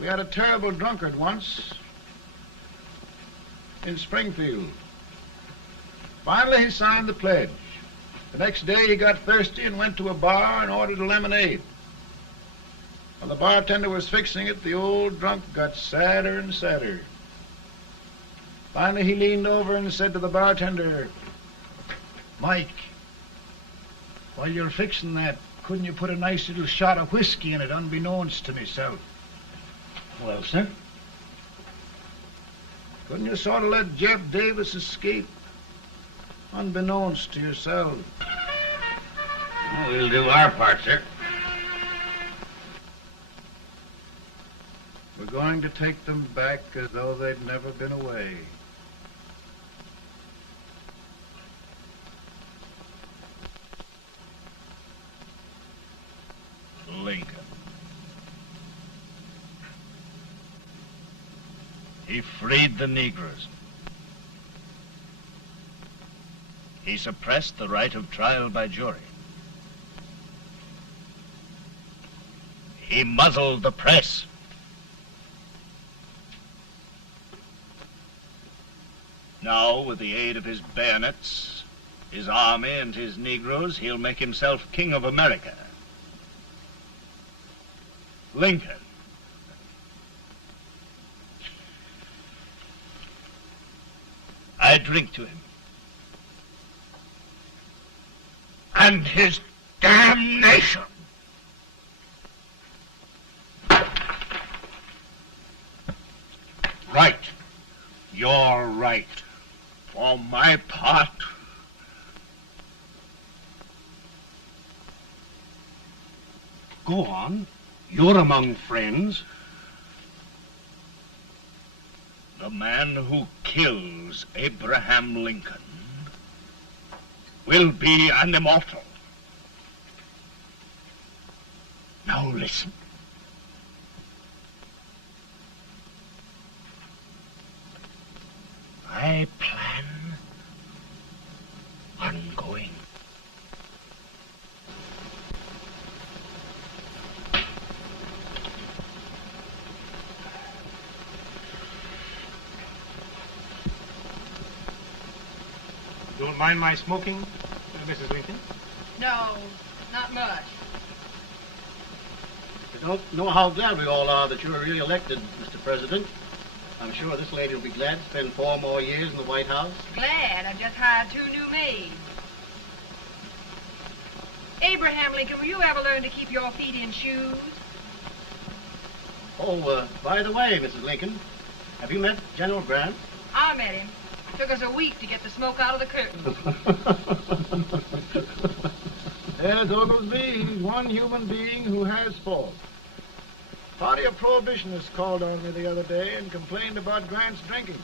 We had a terrible drunkard once in Springfield. Finally, he signed the pledge. The next day, he got thirsty and went to a bar and ordered a lemonade. While the bartender was fixing it, the old drunk got sadder and sadder. Finally, he leaned over and said to the bartender, "Mike, while you're fixing that, couldn't you put a nice little shot of whiskey in it, unbeknownst to myself?" Well, sir? Couldn't you sort of let Jeff Davis escape, unbeknownst to yourself? Well, we'll do our part, sir. We're going to take them back as though they'd never been away. Lincoln. He freed the Negroes. He suppressed the right of trial by jury. He muzzled the press. Now, with the aid of his bayonets, his army, and his Negroes, he'll make himself King of America. Lincoln. I drink to him. And his damnation. Right. You're right. For my part, Go on. You're among friends. the man who kills Abraham Lincoln will be an immortal. Now listen. I plan on going. Don't mind my smoking, Mrs. Lincoln? No, not much. I don't know how glad we all are that you're re-elected, Mr. President. I'm sure this lady will be glad to spend 4 more years in the White House. Glad. I've just hired 2 new maids. Abraham Lincoln, will you ever learn to keep your feet in shoes? Oh, by the way, Mrs. Lincoln, have you met General Grant? I met him. Took us a week to get the smoke out of the curtains. Yes, Oglesby, he's one human being who has faults. A party of prohibitionists called on me the other day and complained about Grant's drinking.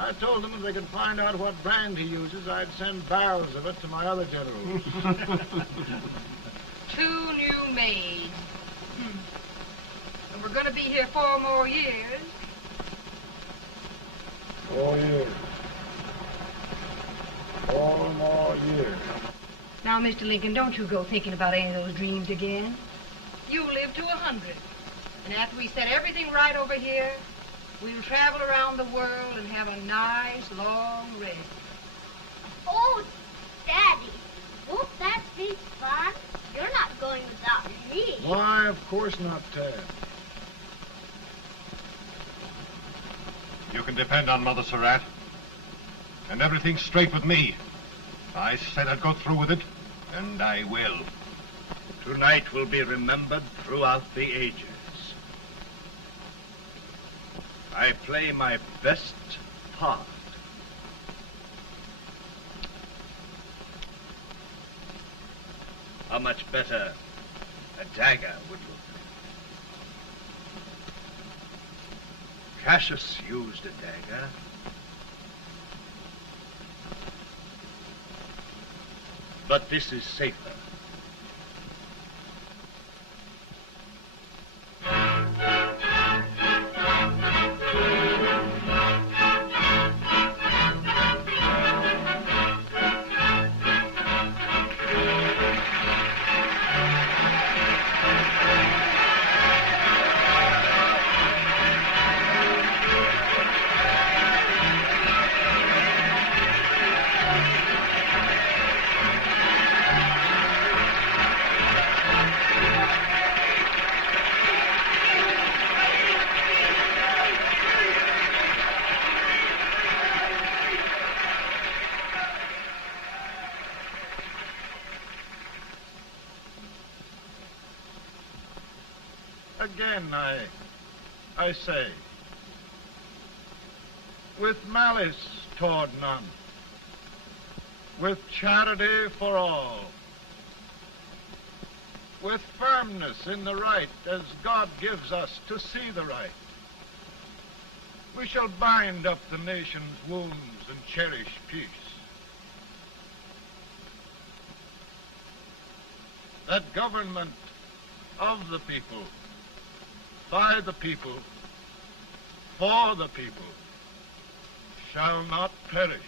I told them if they could find out what brand he uses, I'd send barrels of it to my other generals. 2 new maids. And we're going to be here 4 more years. 4 years. 4 more years. Now, Mr. Lincoln, don't you go thinking about any of those dreams again. You live to 100. And after we set everything right over here, we'll travel around the world and have a nice, long rest. Oh, Daddy, won't that be fun? You're not going without me. Why, of course not, Tad. You can depend on Mother Surratt. And everything's straight with me. I said I'd go through with it, and I will. Tonight will be remembered throughout the ages. I play my best part. How much better a dagger would look. Cassius used a dagger. But this is safer. Again, I say, with malice toward none, with charity for all, with firmness in the right as God gives us to see the right, we shall bind up the nation's wounds and cherish peace. That government of the people, by the people, for the people, shall not perish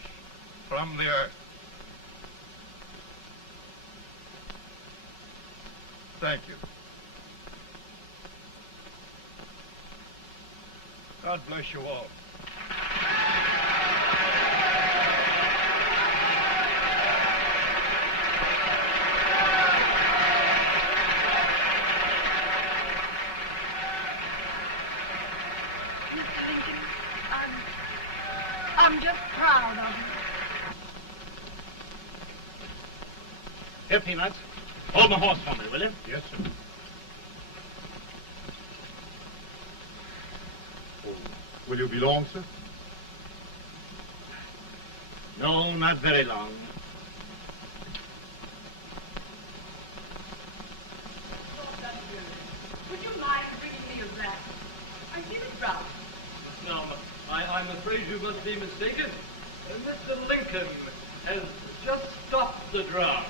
from the earth. Thank you. God bless you all. I'm just proud of you. Here, Peanuts. Hold my horse for me, will you? Yes, sir. Oh, will you be long, sir? No, not very long. Would you mind bringing me a rat? I feel it rough. No, I'm afraid you must be mistaken. Mr. Lincoln has just stopped the draft.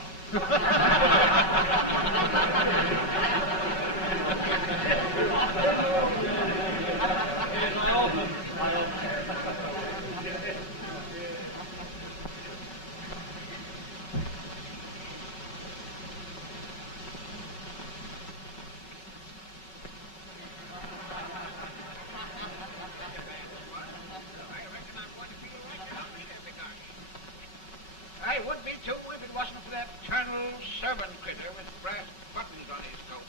I would be too if it wasn't for that Colonel servant critter with brass buttons on his coat.